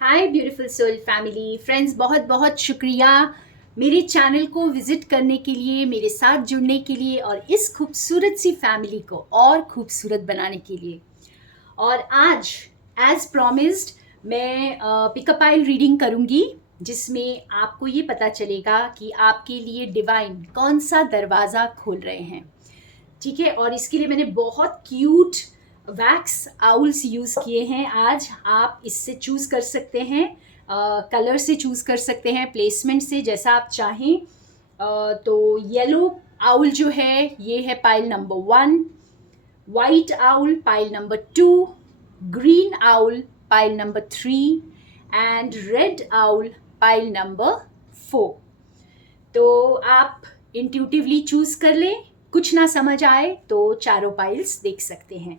हाय beautiful soul family friends, बहुत बहुत शुक्रिया मेरे चैनल को विजिट करने के लिए, मेरे साथ जुड़ने के लिए और इस खूबसूरत सी फैमिली को और खूबसूरत बनाने के लिए। और आज एज प्रॉमिस्ड मैं पिकअप आइल रीडिंग करूंगी, जिसमें आपको ये पता चलेगा कि आपके लिए डिवाइन कौन सा दरवाज़ा खोल रहे हैं। ठीक है, और इसके लिए मैंने बहुत क्यूट वैक्स आउल्स यूज़ किए हैं। आज आप इससे चूज़ कर सकते हैं, कलर से चूज़ कर सकते हैं, प्लेसमेंट से, जैसा आप चाहें। तो येलो आउल जो है ये है pile number 1, white owl pile number 2, green owl pile number 3 and red owl pile number 4। तो आप इंट्यूटिवली चूज कर लें, कुछ ना समझ आए तो चारों पाइल्स देख सकते हैं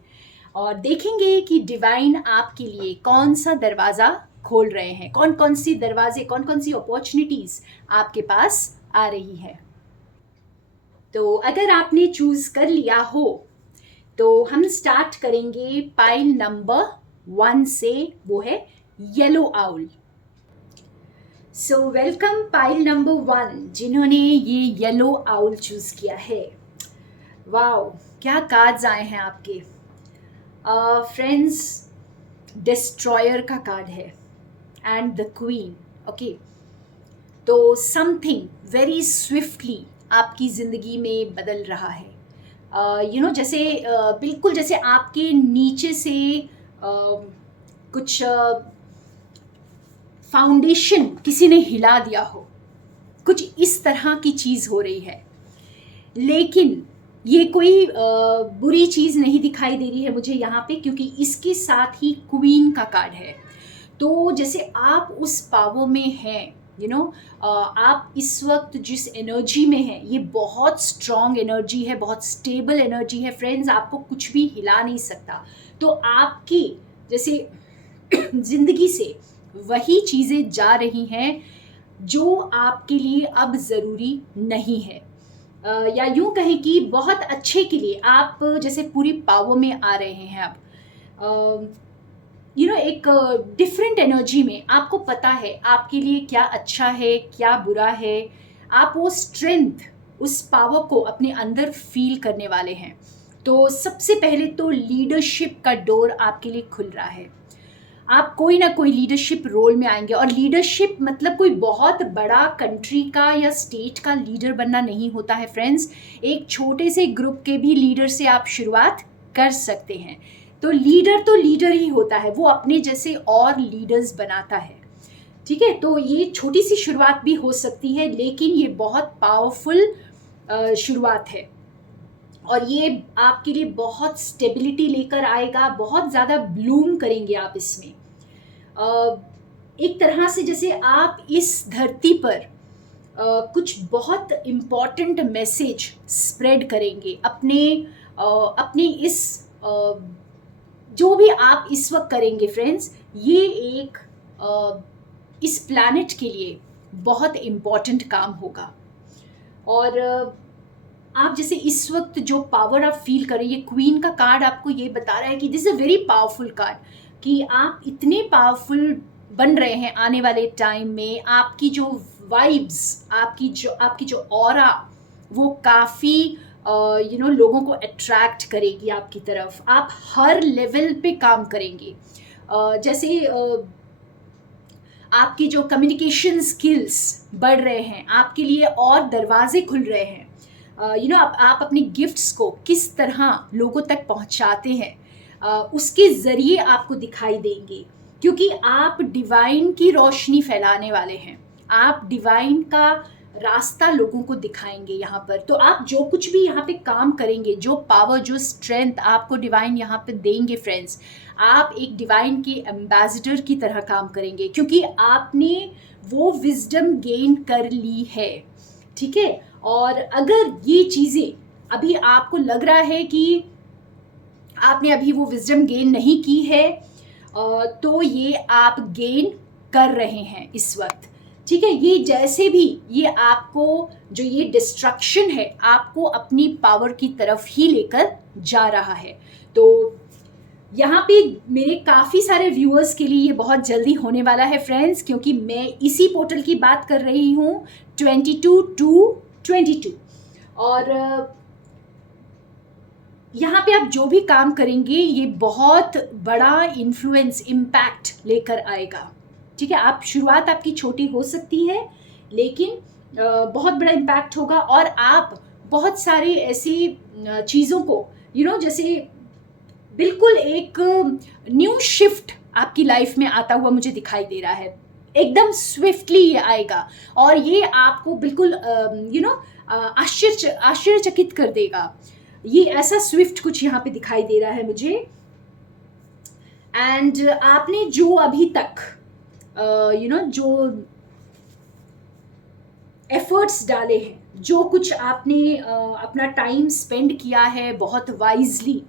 और देखेंगे कि डिवाइन आपके लिए कौन सा दरवाज़ा खोल रहे हैं, कौन कौन सी दरवाजे, कौन कौन सी अपॉर्चुनिटीज़ आपके पास आ रही है। तो अगर आपने चूज कर लिया हो तो हम स्टार्ट करेंगे पाइल नंबर 1 से, वो है yellow owl. So welcome pile number 1, जिन्होंने ये येलो आउल चूज किया है। वाओ, क्या कार्ड्स आए हैं आपके फ्रेंड्स। डिस्ट्रॉयर का कार्ड है एंड द क्वीन। ओके, तो समथिंग वेरी स्विफ्टली आपकी ज़िंदगी में बदल रहा है। जैसे बिल्कुल जैसे आपके नीचे से कुछ फाउंडेशन किसी ने हिला दिया हो, कुछ इस तरह की चीज़ हो रही है। लेकिन ये कोई बुरी चीज़ नहीं दिखाई दे रही है मुझे यहाँ पे, क्योंकि इसके साथ ही क्वीन का कार्ड है। तो जैसे आप उस पावर में हैं, आप इस वक्त जिस एनर्जी में हैं, ये बहुत स्ट्रॉन्ग एनर्जी है, बहुत स्टेबल एनर्जी है फ्रेंड्स। आपको कुछ भी हिला नहीं सकता। तो आपकी जैसे ज़िंदगी से वही चीज़ें जा रही हैं जो आपके लिए अब ज़रूरी नहीं है, या यूं कहें कि बहुत अच्छे के लिए आप जैसे पूरी पावर में आ रहे हैं अब। एक डिफरेंट एनर्जी में आपको पता है आपके लिए क्या अच्छा है, क्या बुरा है। आप वो स्ट्रेंथ, उस पावर को अपने अंदर फील करने वाले हैं। तो सबसे पहले तो लीडरशिप का डोर आपके लिए खुल रहा है। आप कोई ना कोई लीडरशिप रोल में आएंगे, और लीडरशिप मतलब कोई बहुत बड़ा कंट्री का या स्टेट का लीडर बनना नहीं होता है फ्रेंड्स। एक छोटे से ग्रुप के भी लीडर से आप शुरुआत कर सकते हैं। तो लीडर ही होता है, वो अपने जैसे और लीडर्स बनाता है। ठीक है, तो ये छोटी सी शुरुआत भी हो सकती है, लेकिन ये बहुत पावरफुल शुरुआत है और ये आपके लिए बहुत स्टेबिलिटी लेकर आएगा। बहुत ज़्यादा ब्लूम करेंगे आप इसमें। एक तरह से जैसे आप इस धरती पर कुछ बहुत इम्पॉर्टेंट मैसेज स्प्रेड करेंगे अपने इस जो भी आप इस वक्त करेंगे फ्रेंड्स, ये एक इस प्लैनेट के लिए बहुत इम्पॉर्टेंट काम होगा। और आप जैसे इस वक्त जो पावर आप फील करें, ये क्वीन का कार्ड आपको ये बता रहा है कि this is a very powerful card, कि आप इतने पावरफुल बन रहे हैं आने वाले टाइम में। आपकी जो वाइब्स, आपकी जो ऑरा, वो काफ़ी लोगों को अट्रैक्ट करेगी आपकी तरफ। आप हर लेवल पे काम करेंगे। जैसे आपकी जो कम्युनिकेशन स्किल्स बढ़ रहे हैं, आपके लिए और दरवाजे खुल रहे हैं। आप अपने गिफ्ट्स को किस तरह लोगों तक पहुंचाते हैं, उसके ज़रिए आपको दिखाई देंगे, क्योंकि आप डिवाइन की रोशनी फैलाने वाले हैं। आप डिवाइन का रास्ता लोगों को दिखाएंगे यहाँ पर। तो आप जो कुछ भी यहाँ पे काम करेंगे, जो पावर, जो स्ट्रेंथ आपको डिवाइन यहाँ पे देंगे फ्रेंड्स, आप एक डिवाइन के एम्बेसडर की तरह काम करेंगे, क्योंकि आपने वो विजडम गेन कर ली है। ठीक है, और अगर ये चीज़ें अभी आपको लग रहा है कि आपने अभी वो विजडम गेन नहीं की है, तो ये आप गेन कर रहे हैं इस वक्त। ठीक है, ये जैसे भी ये आपको जो ये डिस्ट्रक्शन है, आपको अपनी पावर की तरफ ही लेकर जा रहा है। तो यहाँ पे मेरे काफ़ी सारे व्यूअर्स के लिए ये बहुत जल्दी होने वाला है फ्रेंड्स, क्योंकि मैं इसी पोर्टल की बात कर रही हूँ 22/2/22। और यहाँ पे आप जो भी काम करेंगे ये बहुत बड़ा इन्फ्लुएंस इम्पैक्ट लेकर आएगा। ठीक है, आप शुरुआत आपकी छोटी हो सकती है, लेकिन बहुत बड़ा इम्पैक्ट होगा। और आप बहुत सारे ऐसी चीज़ों को जैसे बिल्कुल एक न्यू शिफ्ट आपकी लाइफ में आता हुआ मुझे दिखाई दे रहा है। एकदम स्विफ्टली ये आएगा और ये आपको बिल्कुल आश्चर्यचकित कर देगा। ये ऐसा स्विफ्ट कुछ यहाँ पे दिखाई दे रहा है मुझे। एंड आपने जो अभी तक जो एफर्ट्स डाले हैं, जो कुछ आपने अपना टाइम स्पेंड किया है बहुत वाइजली,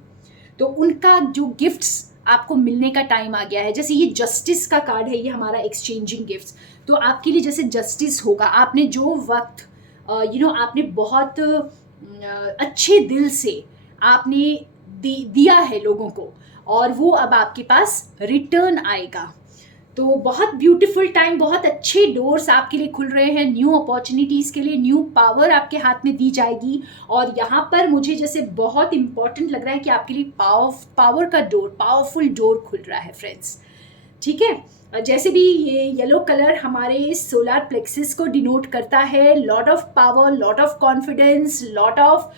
तो उनका जो गिफ्ट्स आपको मिलने का टाइम आ गया है। जैसे ये जस्टिस का कार्ड है, ये हमारा एक्सचेंजिंग गिफ्ट्स। तो आपके लिए जैसे जस्टिस होगा, आपने जो वक्त आपने बहुत अच्छे दिल से आपने दिया है लोगों को, और वो अब आपके पास रिटर्न आएगा। तो बहुत ब्यूटीफुल टाइम, बहुत अच्छे डोर्स आपके लिए खुल रहे हैं, न्यू अपॉर्चुनिटीज़ के लिए, न्यू पावर आपके हाथ में दी जाएगी। और यहाँ पर मुझे जैसे बहुत इंपॉर्टेंट लग रहा है कि आपके लिए पावर का डोर, पावरफुल डोर खुल रहा है फ्रेंड्स। ठीक है, जैसे भी ये येलो कलर हमारे सोलर प्लेक्सिस को डिनोट करता है, lot of power, lot of confidence, lot of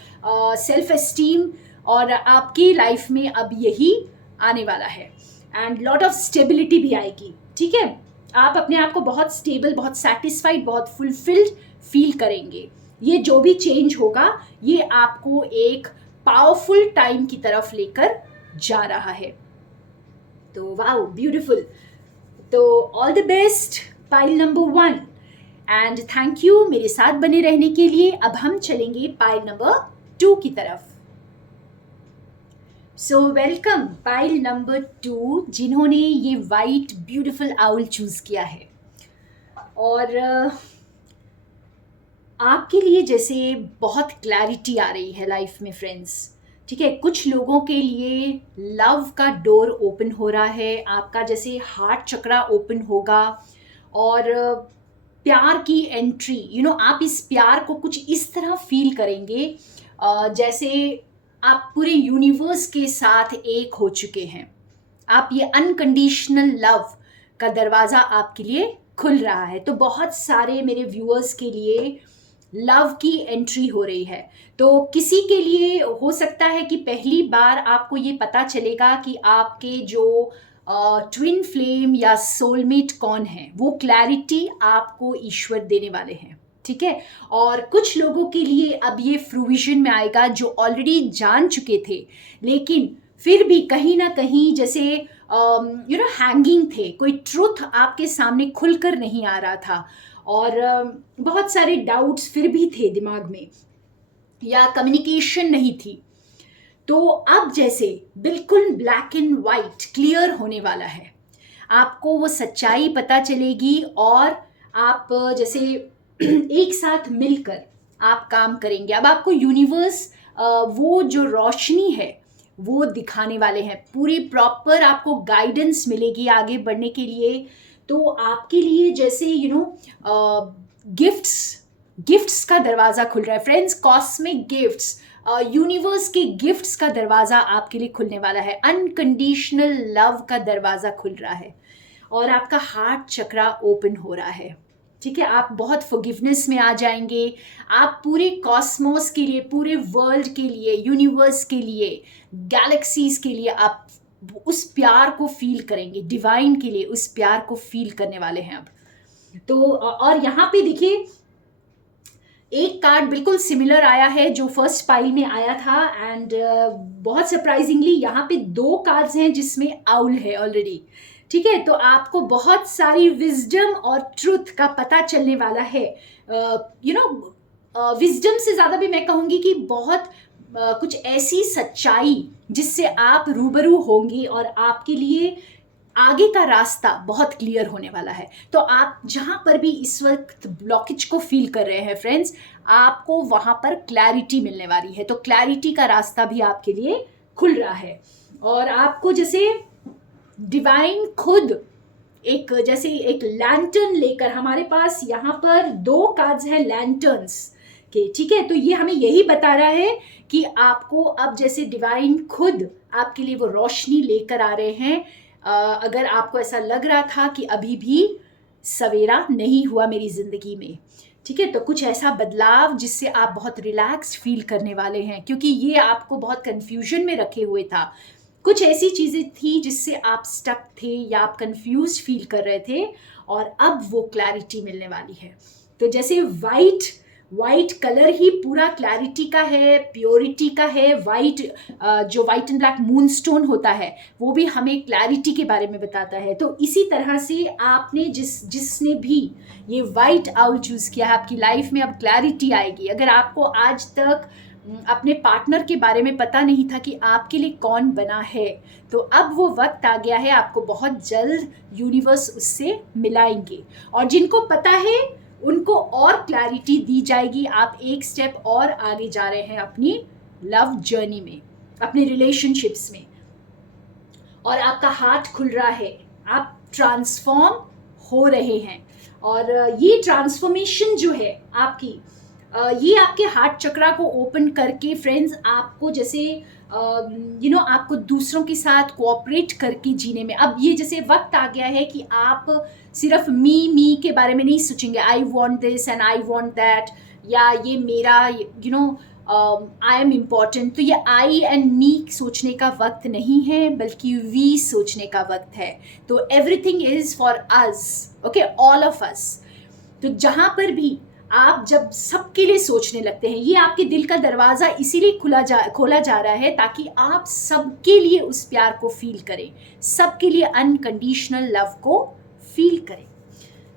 self esteem, और आपकी लाइफ में अब यही आने वाला है। एंड लॉट ऑफ स्टेबिलिटी भी आएगी। ठीक है, आप अपने आप को बहुत स्टेबल, बहुत सेटिस्फाइड, बहुत फुलफिल्ड फील करेंगे। ये जो भी चेंज होगा ये आपको एक पावरफुल टाइम की तरफ लेकर जा रहा है। तो वाओ, ब्यूटीफुल। तो all the best pile number 1, and thank you मेरे साथ बने रहने के लिए। अब हम चलेंगे पाइल नंबर 2 की तरफ। सो वेलकम पाइल नंबर 2, जिन्होंने ये वाइट ब्यूटीफुल आउल चूज किया है। और आपके लिए जैसे बहुत क्लैरिटी आ रही है लाइफ में फ्रेंड्स। ठीक है, कुछ लोगों के लिए लव का डोर ओपन हो रहा है, आपका जैसे हार्ट चक्रा ओपन होगा, और प्यार की एंट्री, आप इस प्यार को कुछ इस तरह फील करेंगे जैसे आप पूरे यूनिवर्स के साथ एक हो चुके हैं। आप ये अनकंडीशनल लव का दरवाज़ा आपके लिए खुल रहा है। तो बहुत सारे मेरे व्यूअर्स के लिए लव की एंट्री हो रही है। तो किसी के लिए हो सकता है कि पहली बार आपको ये पता चलेगा कि आपके जो ट्विन फ्लेम या सोलमेट कौन है, वो क्लैरिटी आपको ईश्वर देने वाले हैं। ठीक है, और कुछ लोगों के लिए अब ये फ्रूविजन में आएगा जो ऑलरेडी जान चुके थे, लेकिन फिर भी कहीं ना कहीं जैसे हैंगिंग थे, कोई ट्रुथ आपके सामने खुलकर नहीं आ रहा था, और बहुत सारे डाउट्स फिर भी थे दिमाग में, या कम्युनिकेशन नहीं थी। तो अब जैसे बिल्कुल ब्लैक एंड वाइट क्लियर होने वाला है, आपको वो सच्चाई पता चलेगी, और आप जैसे एक साथ मिलकर आप काम करेंगे। अब आपको यूनिवर्स वो जो रोशनी है वो दिखाने वाले हैं, पूरी प्रॉपर आपको गाइडेंस मिलेगी आगे बढ़ने के लिए। तो आपके लिए जैसे गिफ्ट्स का दरवाज़ा खुल रहा है फ्रेंड्स, कॉस्मिक गिफ्ट्स, यूनिवर्स के गिफ्ट्स का दरवाज़ा आपके लिए खुलने वाला है, अनकंडीशनल लव का दरवाज़ा खुल रहा है, और आपका हार्ट चक्रा ओपन हो रहा है। ठीक है, आप बहुत फॉरगिवनेस में आ जाएंगे। आप पूरे कॉस्मोस के लिए, पूरे वर्ल्ड के लिए, यूनिवर्स के लिए, गैलेक्सीज के लिए आप उस प्यार को फील करेंगे, डिवाइन के लिए उस प्यार को फील करने वाले हैं अब। तो और यहाँ पे देखिए एक कार्ड बिल्कुल सिमिलर आया है जो फर्स्ट पाइल में आया था, एंड बहुत सरप्राइजिंगली यहाँ पे 2 कार्ड्स हैं जिसमें आउल है ऑलरेडी। ठीक है, तो आपको बहुत सारी विजडम और ट्रुथ का पता चलने वाला है। विजडम से ज़्यादा भी मैं कहूँगी कि बहुत कुछ ऐसी सच्चाई जिससे आप रूबरू होंगे, और आपके लिए आगे का रास्ता बहुत क्लियर होने वाला है। तो आप जहाँ पर भी इस वक्त ब्लॉकेज को फील कर रहे हैं फ्रेंड्स, आपको वहाँ पर क्लैरिटी मिलने वाली है। तो क्लैरिटी का रास्ता भी आपके लिए खुल रहा है। और आपको जैसे डिवाइन खुद एक जैसे एक लैंटर्न लेकर, हमारे पास यहाँ पर 2 कार्ड्स हैं लैंटर्न्स के, ठीक है। तो ये हमें यही बता रहा है कि आपको अब जैसे डिवाइन खुद आपके लिए वो रोशनी लेकर आ रहे हैं। अगर आपको ऐसा लग रहा था कि अभी भी सवेरा नहीं हुआ मेरी ज़िंदगी में, ठीक है, तो कुछ ऐसा बदलाव जिससे आप बहुत रिलैक्स्ड फील करने वाले हैं, क्योंकि ये आपको बहुत कंफ्यूजन में रखे हुए था। कुछ ऐसी चीज़ें थी जिससे आप स्टक थे या आप कंफ्यूज फील कर रहे थे, और अब वो क्लैरिटी मिलने वाली है। तो जैसे वाइट कलर ही पूरा क्लैरिटी का है, प्योरिटी का है। वाइट जो वाइट एंड ब्लैक मूनस्टोन होता है वो भी हमें क्लैरिटी के बारे में बताता है। तो इसी तरह से आपने जिसने भी ये वाइट आउल चूज़ किया है, आपकी लाइफ में अब क्लैरिटी आएगी। अगर आपको आज तक अपने पार्टनर के बारे में पता नहीं था कि आपके लिए कौन बना है, तो अब वो वक्त आ गया है, आपको बहुत जल्द यूनिवर्स उससे मिलाएंगे। और जिनको पता है उनको और क्लैरिटी दी जाएगी। आप एक स्टेप और आगे जा रहे हैं अपनी लव जर्नी में, अपने रिलेशनशिप्स में, और आपका हार्ट खुल रहा है, आप ट्रांसफॉर्म हो रहे हैं। और ये ट्रांसफॉर्मेशन जो है आपकी, ये आपके हार्ट चक्रा को ओपन करके फ्रेंड्स आपको जैसे आपको दूसरों के साथ कोऑपरेट करके जीने में अब ये जैसे वक्त आ गया है कि आप सिर्फ मी के बारे में नहीं सोचेंगे, I want this and I want that, या ये मेरा आई एम इम्पॉर्टेंट। तो ये आई एंड मी सोचने का वक्त नहीं है, बल्कि वी सोचने का वक्त है। तो everything is for us, okay, all of us. तो जहाँ पर भी आप जब सबके लिए सोचने लगते हैं, ये आपके दिल का दरवाज़ा इसीलिए खोला जा रहा है ताकि आप सबके लिए उस प्यार को फील करें, सबके लिए अनकंडीशनल लव को फील करें।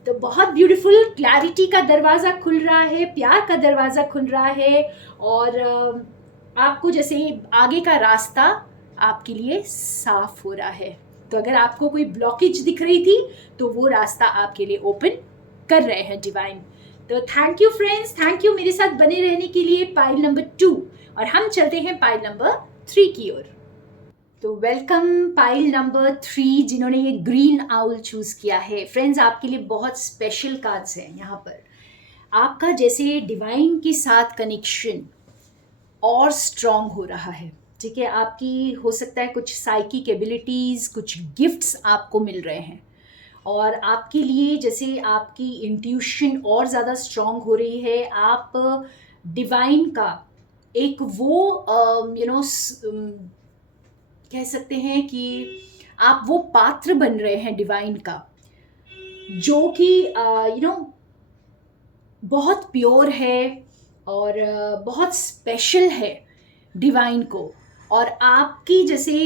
तो बहुत ब्यूटीफुल, क्लैरिटी का दरवाज़ा खुल रहा है, प्यार का दरवाज़ा खुल रहा है, और आपको जैसे आगे का रास्ता आपके लिए साफ हो रहा है। तो अगर आपको कोई ब्लॉकेज दिख रही थी तो वो रास्ता आपके लिए ओपन कर रहे हैं डिवाइन। तो thank you friends, thank you मेरे साथ बने रहने के लिए पाइल नंबर 2, और हम चलते हैं पाइल नंबर 3 की ओर। तो वेलकम पाइल नंबर 3, जिन्होंने ये ग्रीन आउल चूज किया है। फ्रेंड्स, आपके लिए बहुत स्पेशल कार्ड्स हैं यहाँ पर। आपका जैसे डिवाइन के साथ कनेक्शन और स्ट्रॉन्ग हो रहा है, ठीक है। आपकी हो सकता है कुछ साइकिक एबिलिटीज़, कुछ गिफ्ट्स आपको मिल रहे हैं, और आपके लिए जैसे आपकी इंट्यूशन और ज़्यादा स्ट्रॉन्ग हो रही है। आप डिवाइन का एक वो कह सकते हैं कि आप वो पात्र बन रहे हैं डिवाइन का, जो कि बहुत प्योर है और बहुत स्पेशल है डिवाइन को। और आपकी जैसे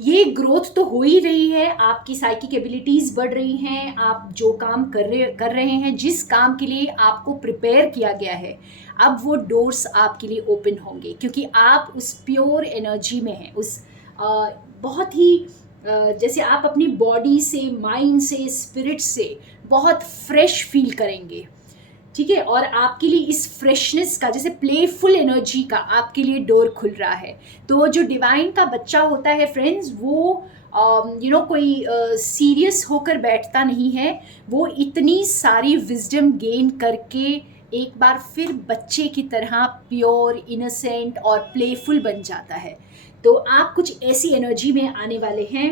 ये ग्रोथ तो हो ही रही है, आपकी साइकिक एबिलिटीज़ बढ़ रही हैं, आप जो काम कर रहे हैं, जिस काम के लिए आपको प्रिपेयर किया गया है, अब वो डोर्स आपके लिए ओपन होंगे, क्योंकि आप उस प्योर एनर्जी में हैं, उस बहुत ही जैसे आप अपनी बॉडी से, माइंड से, स्पिरिट से बहुत फ्रेश फील करेंगे, ठीक है। और आपके लिए इस फ्रेशनेस का, जैसे प्लेफुल एनर्जी का आपके लिए डोर खुल रहा है। तो जो डिवाइन का बच्चा होता है फ्रेंड्स, वो कोई सीरियस होकर बैठता नहीं है, वो इतनी सारी विजडम गेन करके एक बार फिर बच्चे की तरह प्योर, इनोसेंट और प्लेफुल बन जाता है। तो आप कुछ ऐसी एनर्जी में आने वाले हैं,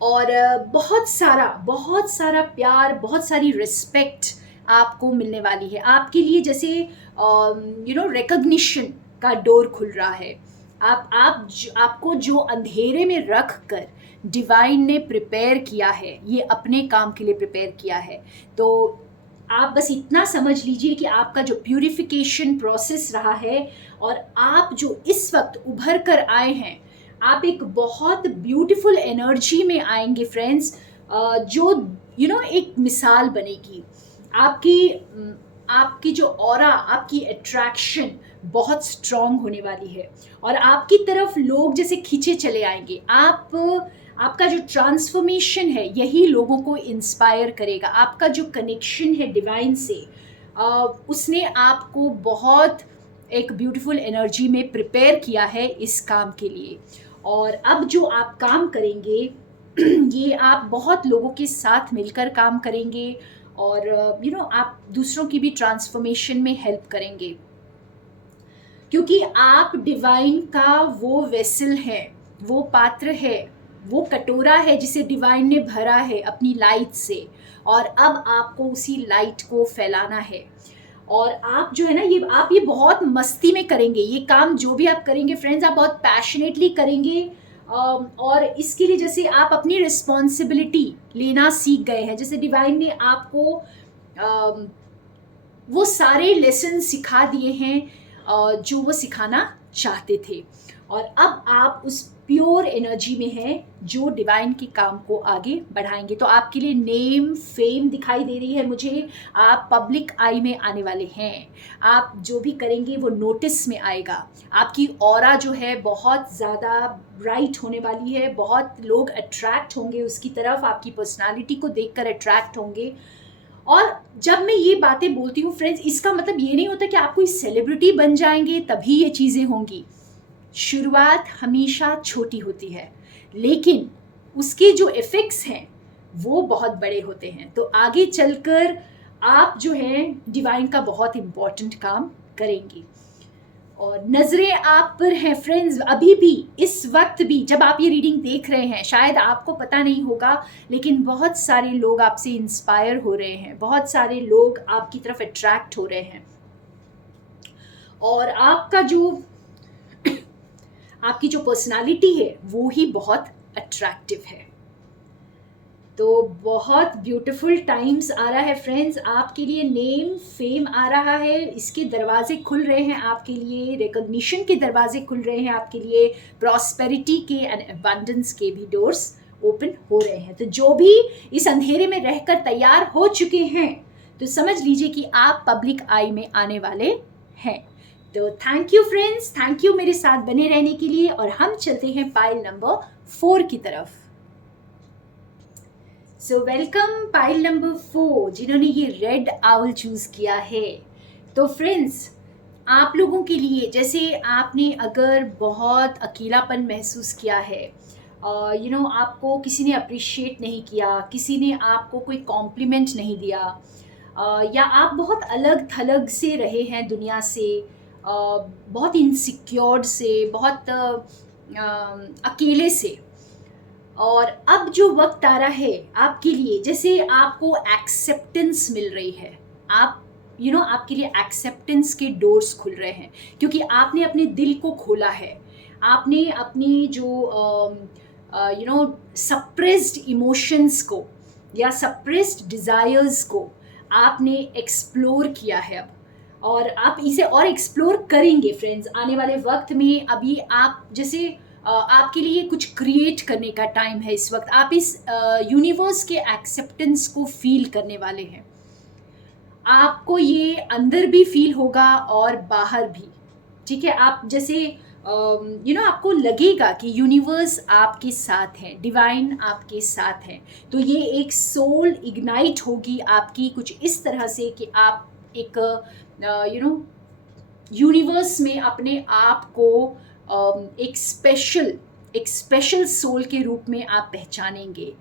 और बहुत सारा प्यार, बहुत सारी रिस्पेक्ट आपको मिलने वाली है। आपके लिए जैसे रिकग्निशन का डोर खुल रहा है। आपको जो अंधेरे में रख कर डिवाइन ने प्रिपेयर किया है, ये अपने काम के लिए प्रिपेयर किया है। तो आप बस इतना समझ लीजिए कि आपका जो प्यूरिफिकेशन प्रोसेस रहा है, और आप जो इस वक्त उभर कर आए हैं, आप एक बहुत ब्यूटीफुल एनर्जी में आएंगे फ्रेंड्स, जो एक मिसाल बनेगी। आपकी जो ऑरा, आपकी अट्रैक्शन बहुत स्ट्रॉन्ग होने वाली है, और आपकी तरफ लोग जैसे खींचे चले आएंगे। आपका जो ट्रांसफॉर्मेशन है, यही लोगों को इंस्पायर करेगा। आपका जो कनेक्शन है डिवाइन से, उसने आपको बहुत एक ब्यूटीफुल एनर्जी में प्रिपेयर किया है इस काम के लिए। और अब जो आप काम करेंगे ये आप बहुत लोगों के साथ मिलकर काम करेंगे और आप दूसरों की भी ट्रांसफॉर्मेशन में हेल्प करेंगे, क्योंकि आप डिवाइन का वो वेसल है, वो पात्र है, वो कटोरा है जिसे डिवाइन ने भरा है अपनी लाइट से, और अब आपको उसी लाइट को फैलाना है। और आप जो है ना, ये बहुत मस्ती में करेंगे ये काम। जो भी आप करेंगे फ्रेंड्स, आप बहुत पैशनेटली करेंगे। और इसके लिए जैसे आप अपनी रिस्पॉन्सिबिलिटी लेना सीख गए हैं, जैसे डिवाइन ने आपको अम, वो सारे लेसन सिखा दिए हैं जो वो सिखाना चाहते थे। और अब आप उस प्योर एनर्जी में हैं जो डिवाइन के काम को आगे बढ़ाएंगे। तो आपके लिए नेम फेम दिखाई दे रही है मुझे, आप पब्लिक आई में आने वाले हैं। आप जो भी करेंगे वो नोटिस में आएगा। आपकी ऑरा जो है बहुत ज़्यादा ब्राइट होने वाली है, बहुत लोग अट्रैक्ट होंगे उसकी तरफ, आपकी पर्सनालिटी को देखकर अट्रैक्ट होंगे। और जब मैं ये बातें बोलती हूँ फ्रेंड्स, इसका मतलब ये नहीं होता कि आप कोई सेलिब्रिटी बन जाएंगे तभी ये चीज़ें होंगी। शुरुआत हमेशा छोटी होती है, लेकिन उसके जो इफ़ेक्ट्स हैं वो बहुत बड़े होते हैं। तो आगे चलकर आप जो हैं डिवाइन का बहुत इम्पॉर्टेंट काम करेंगी। और नज़रें आप पर हैं फ्रेंड्स, अभी भी इस वक्त भी जब आप ये रीडिंग देख रहे हैं, शायद आपको पता नहीं होगा, लेकिन बहुत सारे लोग आपसे इंस्पायर हो रहे हैं, बहुत सारे लोग आपकी तरफ अट्रैक्ट हो रहे हैं। और आपकी जो पर्सनालिटी है वो ही बहुत अट्रैक्टिव है। तो बहुत ब्यूटीफुल टाइम्स आ रहा है फ्रेंड्स आपके लिए। नेम फेम आ रहा है, इसके दरवाजे खुल रहे हैं आपके लिए, रिकॉग्निशन के दरवाजे खुल रहे हैं आपके लिए, प्रॉस्पेरिटी के एंड अबंडेंस के भी डोर्स ओपन हो रहे हैं। तो जो भी इस अंधेरे में रहकर तैयार हो चुके हैं, तो समझ लीजिए कि आप पब्लिक आई में आने वाले हैं। तो thank you friends, thank you मेरे साथ बने रहने के लिए। और हम चलते हैं पाइल नंबर 4 की तरफ। सो वेलकम पाइल नंबर 4, जिन्होंने ये रेड आउल चूज किया है। तो फ्रेंड्स, आप लोगों के लिए, जैसे आपने अगर बहुत अकेलापन महसूस किया है, आपको किसी ने अप्रिशिएट नहीं किया, किसी ने आपको कोई कॉम्प्लीमेंट नहीं दिया, या आप बहुत अलग थलग से रहे हैं दुनिया से, बहुत इनसिक्योर्ड से, बहुत अकेले से, और अब जो वक्त आ रहा है आपके लिए, जैसे आपको एक्सेप्टेंस मिल रही है, आप आपके लिए एक्सेप्टेंस के डोर्स खुल रहे हैं, क्योंकि आपने अपने दिल को खोला है। आपने अपनी जो सप्रेस्ड इमोशंस को या सप्रेस्ड डिज़ायर्स को आपने एक्सप्लोर किया है अब, और आप इसे और एक्सप्लोर करेंगे फ्रेंड्स आने वाले वक्त में। अभी आप जैसे आपके लिए कुछ क्रिएट करने का टाइम है इस वक्त। आप इस यूनिवर्स के एक्सेप्टेंस को फील करने वाले हैं। आपको ये अंदर भी फील होगा और बाहर भी, ठीक है। आप जैसे आपको लगेगा कि यूनिवर्स आपके साथ है, डिवाइन आपके साथ है। तो ये एक सोल इग्नाइट होगी आपकी कुछ इस तरह से कि आप एक यूनिवर्स में अपने आप को एक स्पेशल सोल के रूप में आप पहचानेंगे।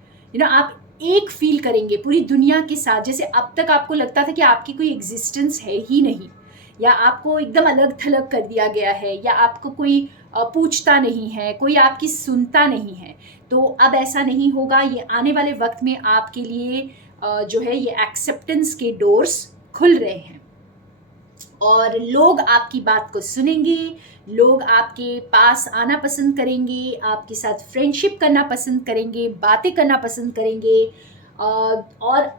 आप एक फील करेंगे पूरी दुनिया के साथ। जैसे अब तक आपको लगता था कि आपकी कोई एग्जिस्टेंस है ही नहीं, या आपको एकदम अलग थलग कर दिया गया है, या आपको कोई पूछता नहीं है, कोई आपकी सुनता नहीं है। तो अब ऐसा नहीं होगा। ये आने वाले वक्त में आपके लिए जो है ये एक्सेप्टेंस के डोर्स खुल रहे हैं, और लोग आपकी बात को सुनेंगे, लोग आपके पास आना पसंद करेंगे, आपके साथ फ्रेंडशिप करना पसंद करेंगे, बातें करना पसंद करेंगे। और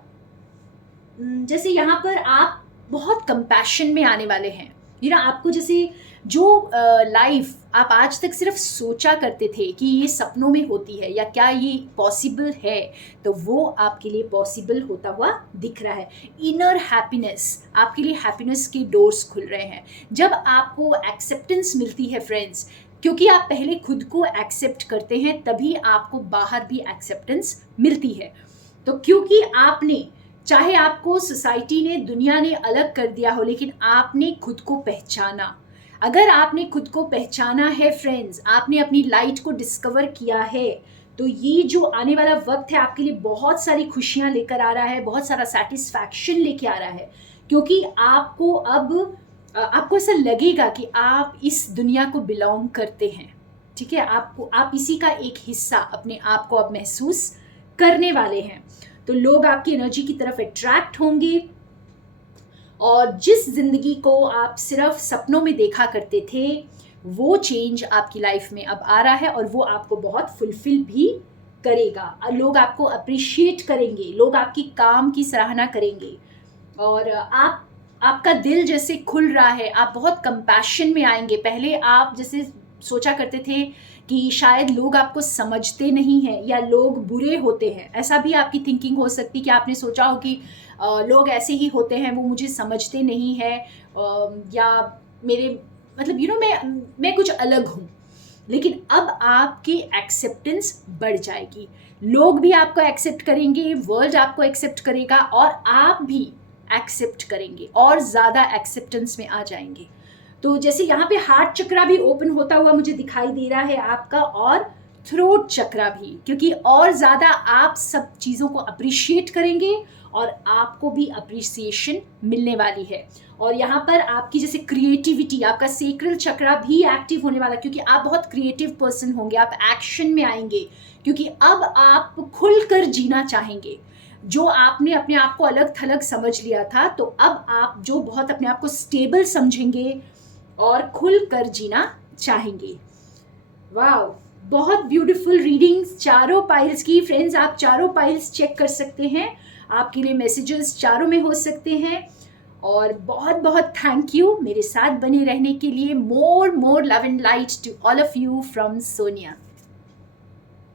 जैसे यहाँ पर आप बहुत कंपैशन में आने वाले हैं। आपको जैसे जो लाइफ आप आज तक सिर्फ सोचा करते थे कि ये सपनों में होती है या क्या ये पॉसिबल है, तो वो आपके लिए पॉसिबल होता हुआ दिख रहा है। इनर हैप्पीनेस, आपके लिए हैप्पीनेस के डोर्स खुल रहे हैं जब आपको एक्सेप्टेंस मिलती है फ्रेंड्स। क्योंकि आप पहले खुद को एक्सेप्ट करते हैं, तभी आपको बाहर भी एक्सेप्टेंस मिलती है। तो क्योंकि आपने, चाहे आपको सोसाइटी ने, दुनिया ने अलग कर दिया हो, लेकिन आपने खुद को पहचाना, अगर आपने खुद को पहचाना है फ्रेंड्स, आपने अपनी लाइट को डिस्कवर किया है, तो ये जो आने वाला वक्त है आपके लिए बहुत सारी खुशियाँ लेकर आ रहा है, बहुत सारा सेटिस्फैक्शन लेके आ रहा है, क्योंकि आपको अब आपको ऐसा लगेगा कि आप इस दुनिया को बिलोंग करते हैं, ठीक है। आप इसी का एक हिस्सा अपने आप को अब महसूस करने वाले हैं। तो लोग आपकी एनर्जी की तरफ अट्रैक्ट होंगे, और जिस जिंदगी को आप सिर्फ सपनों में देखा करते थे, वो चेंज आपकी लाइफ में अब आ रहा है, और वो आपको बहुत फुलफिल भी करेगा। लोग आपको अप्रिशिएट करेंगे, लोग आपकी काम की सराहना करेंगे, और आपका दिल जैसे खुल रहा है, आप बहुत कंपैशन में आएंगे। पहले आप जैसे सोचा करते थे कि शायद लोग आपको समझते नहीं हैं या लोग बुरे होते हैं, ऐसा भी आपकी थिंकिंग हो सकती कि आपने सोचा हो कि लोग ऐसे ही होते हैं, वो मुझे समझते नहीं है, या मेरे मतलब मैं कुछ अलग हूँ। लेकिन अब आपकी एक्सेप्टेंस बढ़ जाएगी, लोग भी आपको एक्सेप्ट करेंगे, वर्ल्ड आपको एक्सेप्ट करेगा, और आप भी एक्सेप्ट करेंगे और ज़्यादा एक्सेप्टेंस में आ जाएंगे। तो जैसे यहाँ पे हार्ट चक्रा भी ओपन होता हुआ मुझे दिखाई दे रहा है आपका, और थ्रोट चक्रा भी, क्योंकि और ज़्यादा आप सब चीज़ों को अप्रिशिएट करेंगे और आपको भी अप्रिसिएशन मिलने वाली है। और यहाँ पर आपकी जैसे क्रिएटिविटी, आपका सेक्रल चक्रा भी एक्टिव होने वाला, क्योंकि आप बहुत क्रिएटिव पर्सन होंगे, आप एक्शन में आएंगे, क्योंकि अब आप खुलकर जीना चाहेंगे। जो आपने अपने आप को अलग थलग समझ लिया था, तो अब आप जो बहुत अपने आप को स्टेबल समझेंगे और खुलकर जीना चाहेंगे। वाह, बहुत ब्यूटीफुल रीडिंग्स चारों पाइल्स की। फ्रेंड्स, आप चारों पाइल्स चेक कर सकते हैं, आपके लिए मैसेजेस चारों में हो सकते हैं। और बहुत बहुत थैंक यू मेरे साथ बने रहने के लिए। More love and light to all of you from Sonia.